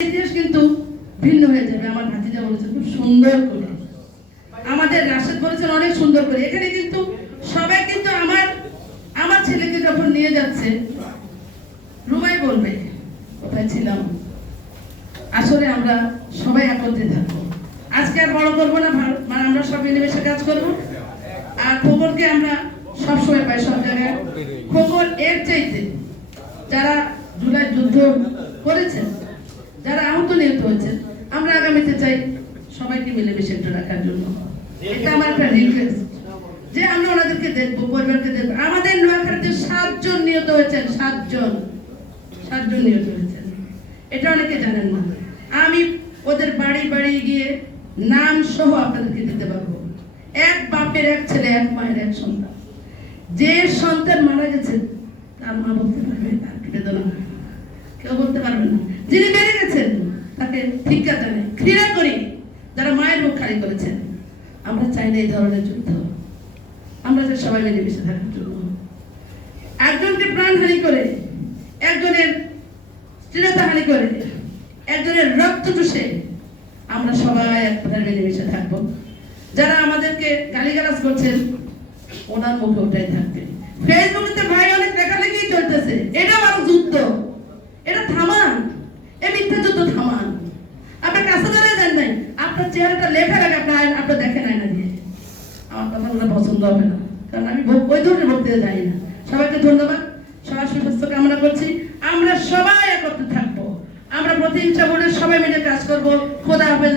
ইতিহাস কিন্তু ভিন্ন হয়ে যাবে। আমার ভাতিজা বলেছেন খুব সুন্দর করে, আমাদের রাশেদ বলেছেন অনেক সুন্দর করে। এখানে কিন্তু সবাই কিন্তু আমার ছেলেকে যখন নিয়ে যাচ্ছে, রুমাই বলবে কোথায় ছিলাম। আসলে আমরা সবাই একত্রে থাকবো। আজকে আর বড় করবো না, মানে আমরা সব মিলেমিশে কাজ করবো। আর খবরকে আমরা সবসময় পাই সব জায়গায়। খবর এর চাইতে যারা জুলাই যুদ্ধ করেছেন, যারা আহত নিহত হয়েছেন, আমরা আগামীতে চাই সবাইকে মিলেমিশে একটু রাখার জন্য। এটা আমার একটা রিকোয়েস্ট যে আমরা ওনাদেরকে দেখবো, পরিবারকে দেখবো। আমাদের নোয়াখালীতে 7 জন নিহত হয়েছেন, 7 জন নিহত হয়েছেন। এটা অনেকে জানেন না। আমি ওদের বাড়ি বাড়ি গিয়ে নাম সহ আপনাদেরকে দিতে পারবো। এক বাপের এক ছেলে, এক মায়ের এক সন্তান। যে সন্তান মারা গেছেন তার মা বলতে পারবে তার বেদনা কেউ বলতে পারবে না। যিনি বেড়ে গেছেন তাকে ঠিকা জানে, ঘৃণা করি যারা মায়ের মুখ খালি করেছেন। আমরা চাই না এই ধরনের যুদ্ধ। আমরা চাই সবাই মিলেমিশে থাকার জন্য। একজনকে প্রাণহানি করে, একজনের স্থিরতাহানি করে, একজনের রক্ত চুষে আমরা সবাই একসাথে মিলেমিশে থাকবো। যারা আমাদেরকে গালিগালাজ করছেন ওনার মুখে ওটাই থাকবে। ফেসবুকে ভাই অনেক লেখালেখি চলতেছে, এটা আরো যুদ্ধ। এটা থামান, এই মিথ্যা যুদ্ধ থামান। আপনার কাছে ধরে দেন নাই, আপনার চেহারাটা লেখা লাগে আপনার দেখে নাই না দিয়ে। আমার কথাগুলো পছন্দ হবে না, কারণ আমি ওই ধরনের বক্তৃতা জানি না। সবাইকে ধন্যবাদ, সবার সুস্বাস্থ্য কামনা করছি। আমরা সবাই একত্রে থাকবো। আমরা প্রতিহিংসা বোর্ডে সবাই মিলে কাজ করবো। খোদা হাফেজ।